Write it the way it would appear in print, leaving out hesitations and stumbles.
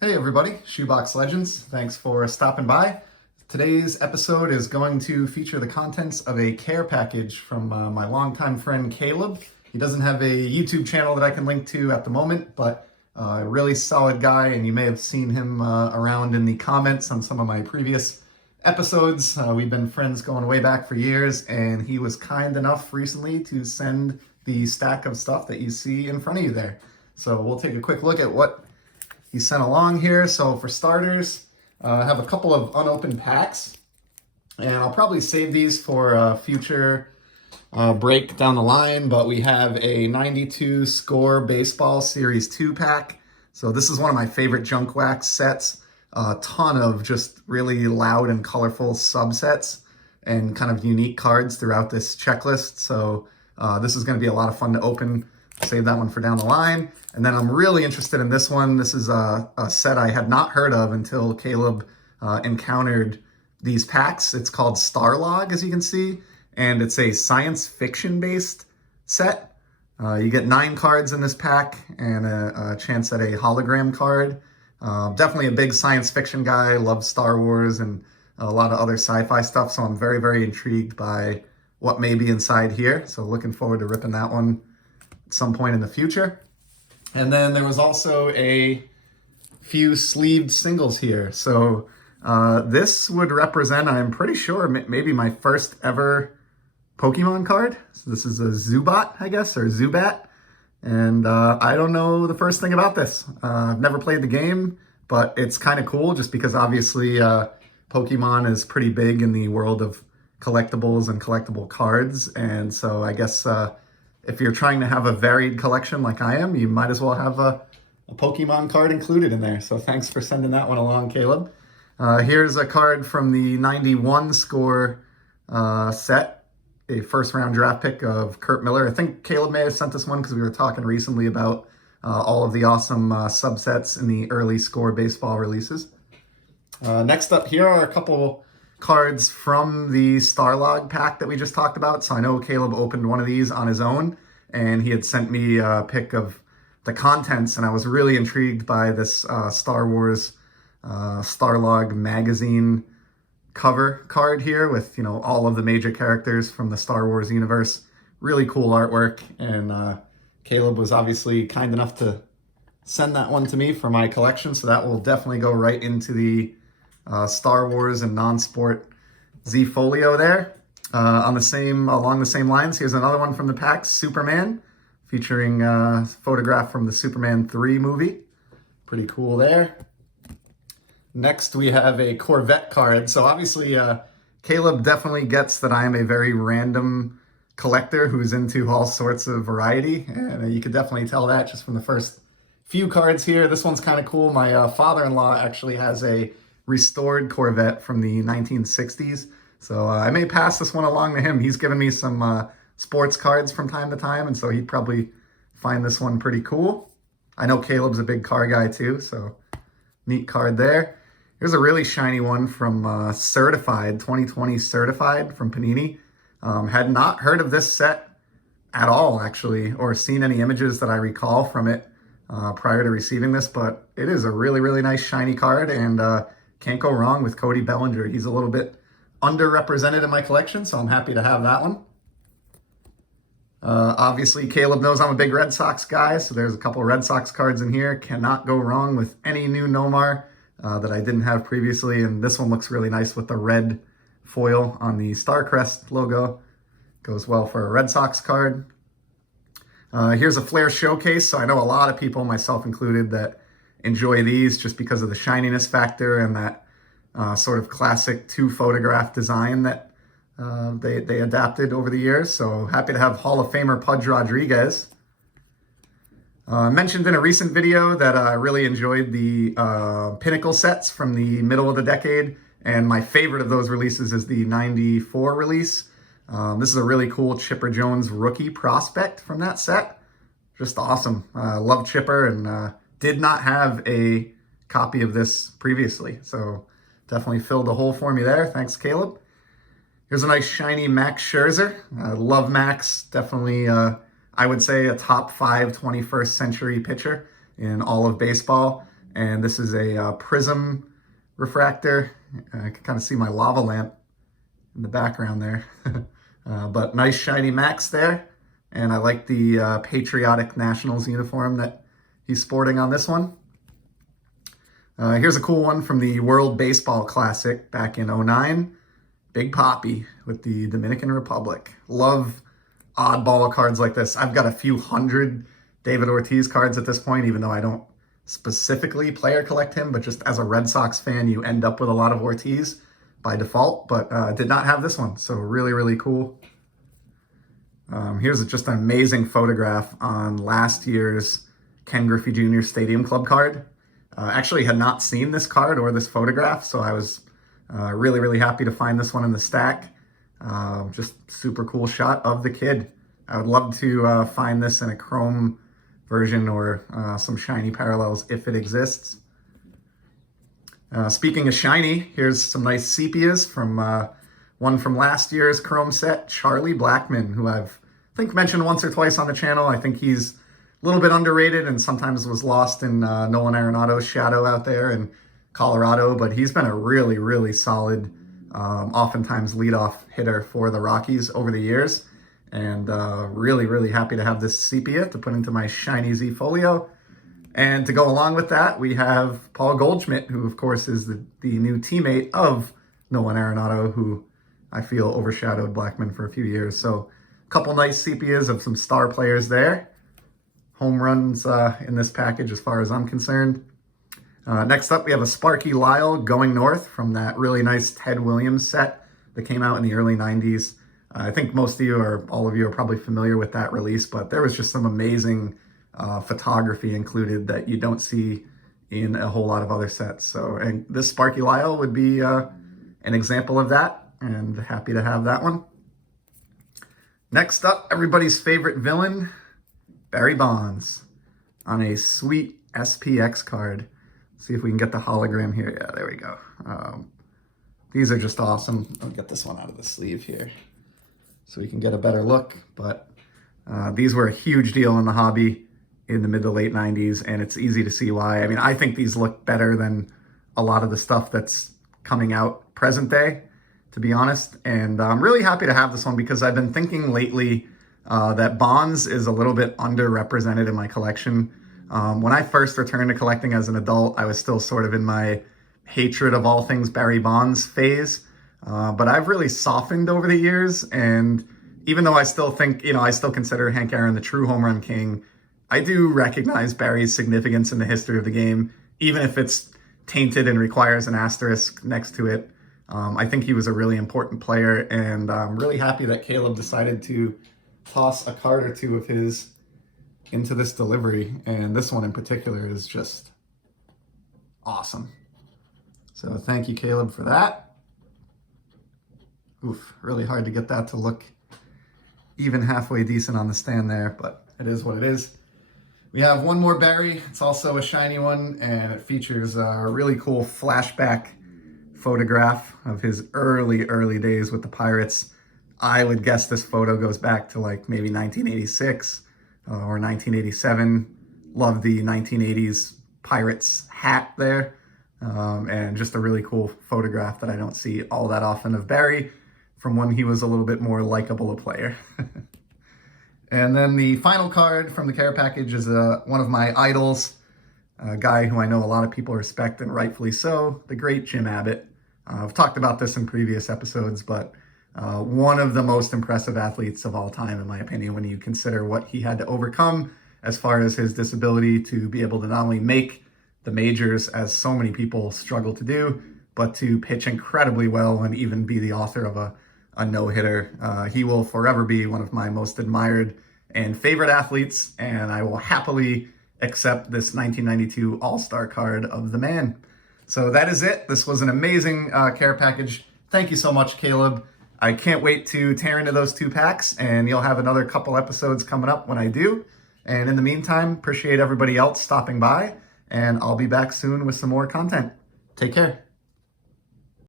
Hey everybody, Shoebox Legends. Thanks for stopping by. Today's episode is going to feature the contents of a care package from my longtime friend Caleb. He doesn't have a YouTube channel that I can link to at the moment, but a really solid guy, and you may have seen him around in the comments on some of my previous episodes. We've been friends going way back for years, and he was kind enough recently to send the stack of stuff that you see in front of you there. So we'll take a quick look at what he sent along here. So for starters, I have a couple of unopened packs, and I'll probably save these for a future break down the line, but we have a 92 Score Baseball Series 2 pack. So this is one of my favorite junk wax sets. A ton of just really loud and colorful subsets and kind of unique cards throughout this checklist. So this is going to be a lot of fun to open. Save that one for down the line. And then I'm really interested in this one. This is a set I had not heard of until Caleb encountered these packs. It's called Starlog, as you can see, and it's a science fiction based set. You get 9 cards in this pack and a chance at a hologram card. Definitely a big science fiction guy, loves Star Wars and a lot of other sci-fi stuff, so I'm very, very intrigued by what may be inside here. So looking forward to ripping that one at some point in the future. And then there was also a few sleeved singles here. So this would represent, I'm pretty sure, maybe my first ever Pokemon card. So this is a Zubat, I guess, or Zubat. And I don't know the first thing about this. I've never played the game, but it's kind of cool just because obviously Pokemon is pretty big in the world of collectibles and collectible cards. And so I guess if you're trying to have a varied collection like I am, you might as well have a Pokemon card included in there. So thanks for sending that one along, Caleb. Here's a card from the 91 Score set, a first round draft pick of Kurt Miller. I think Caleb may have sent this one because we were talking recently about all of the awesome subsets in the early Score baseball releases. Next up here are a couple cards from the Starlog pack that we just talked about. So I know Caleb opened one of these on his own, and he had sent me a pic of the contents, and I was really intrigued by this Star Wars Starlog magazine cover card here with, you know, all of the major characters from the Star Wars universe. Really cool artwork, and Caleb was obviously kind enough to send that one to me for my collection, so that will definitely go right into the Star Wars and non-sport Z folio there. Along the same lines, here's another one from the pack, Superman, featuring a photograph from the Superman 3 movie. Pretty cool there. Next, we have a Corvette card. So obviously, Caleb definitely gets that I am a very random collector who's into all sorts of variety, and you could definitely tell that just from the first few cards here. This one's kind of cool. My father-in-law actually has a restored Corvette from the 1960s. So I may pass this one along to him. He's given me some sports cards from time to time, and so he'd probably find this one pretty cool. I know Caleb's a big car guy too, so neat card there. Here's a really shiny one from Certified, 2020 Certified from Panini. Had not heard of this set at all, actually, or seen any images that I recall from it prior to receiving this, but it is a really, really nice shiny card, and can't go wrong with Cody Bellinger. He's a little bit underrepresented in my collection, so I'm happy to have that one. Obviously, Caleb knows I'm a big Red Sox guy, so there's a couple Red Sox cards in here. Cannot go wrong with any new Nomar that I didn't have previously, and this one looks really nice with the red foil on the Starcrest logo. Goes well for a Red Sox card. Here's a Flair Showcase, so I know a lot of people, myself included, that enjoy these just because of the shininess factor and that sort of classic 2-photograph design that they adapted over the years. So happy to have Hall of Famer Pudge Rodriguez. I mentioned in a recent video that I really enjoyed the Pinnacle sets from the middle of the decade, and my favorite of those releases is the 94 release. This is a really cool Chipper Jones rookie prospect from that set. Just awesome. Love Chipper, and did not have a copy of this previously, so definitely filled a hole for me there. Thanks, Caleb. Here's a nice shiny Max Scherzer. Love Max. Definitely, I would say, a top 5 21st century pitcher in all of baseball. And this is a prism refractor. I can kind of see my lava lamp in the background there. But nice shiny Max there. And I like the patriotic Nationals uniform that he's sporting on this one. Here's a cool one from the World Baseball Classic back in '09. Big Papi with the Dominican Republic. Love oddball cards like this. I've got a few hundred David Ortiz cards at this point, even though I don't specifically player collect him, but just as a Red Sox fan, you end up with a lot of Ortiz by default, but did not have this one. So really, really cool. Here's just an amazing photograph on last year's Ken Griffey Jr. Stadium Club card. Actually had not seen this card or this photograph, so I was really, really happy to find this one in the stack. Just super cool shot of the kid. I would love to find this in a chrome version or some shiny parallels if it exists. Speaking of shiny, here's some nice sepias from one from last year's chrome set, Charlie Blackman, who I've mentioned once or twice on the channel. I think he's a little bit underrated and sometimes was lost in Nolan Arenado's shadow out there in Colorado, but he's been a really, really solid, oftentimes leadoff hitter for the Rockies over the years. And really, really happy to have this sepia to put into my shiny Z folio. And to go along with that, we have Paul Goldschmidt, who of course is the new teammate of Nolan Arenado, who I feel overshadowed Blackman for a few years. So a couple nice sepias of some star players there. Home runs in this package as far as I'm concerned. Next up, we have a Sparky Lyle Going North from that really nice Ted Williams set that came out in the early 90s. I think most of you or all of you are probably familiar with that release, but there was just some amazing photography included that you don't see in a whole lot of other sets. So, and this Sparky Lyle would be an example of that, and happy to have that one. Next up, everybody's favorite villain, Barry Bonds, on a sweet SPX card. Let's see if we can get the hologram here. Yeah, there we go. These are just awesome. I'll get this one out of the sleeve here so we can get a better look. But these were a huge deal in the hobby in the mid to late 90s, and it's easy to see why. I mean, I think these look better than a lot of the stuff that's coming out present day, to be honest. And I'm really happy to have this one because I've been thinking lately that Bonds is a little bit underrepresented in my collection. When I first returned to collecting as an adult, I was still sort of in my hatred of all things Barry Bonds phase. But I've really softened over the years. And even though I still think, I still consider Hank Aaron the true home run king, I do recognize Barry's significance in the history of the game, even if it's tainted and requires an asterisk next to it. I think he was a really important player, and I'm really happy that Caleb decided to toss a card or two of his into this delivery, and this one in particular is just awesome. So thank you, Caleb, for that. Oof, really hard to get that to look even halfway decent on the stand there, but it is what it is. We have one more Barry. It's also a shiny one, and it features a really cool flashback photograph of his early days with the Pirates. I would guess this photo goes back to like maybe 1986 or 1987. Love the 1980s Pirates hat there. And just a really cool photograph that I don't see all that often of Barry from when he was a little bit more likable a player. And then the final card from the care package is one of my idols, a guy who I know a lot of people respect, and rightfully so, the great Jim Abbott. I've talked about this in previous episodes, but one of the most impressive athletes of all time, in my opinion, when you consider what he had to overcome as far as his disability to be able to not only make the majors, as so many people struggle to do, but to pitch incredibly well and even be the author of a no-hitter. He will forever be one of my most admired and favorite athletes, and I will happily accept this 1992 All-Star card of the man. So that is it. This was an amazing care package. Thank you so much, Caleb. I can't wait to tear into those 2 packs, and you'll have another couple episodes coming up when I do. And in the meantime, appreciate everybody else stopping by, and I'll be back soon with some more content. Take care.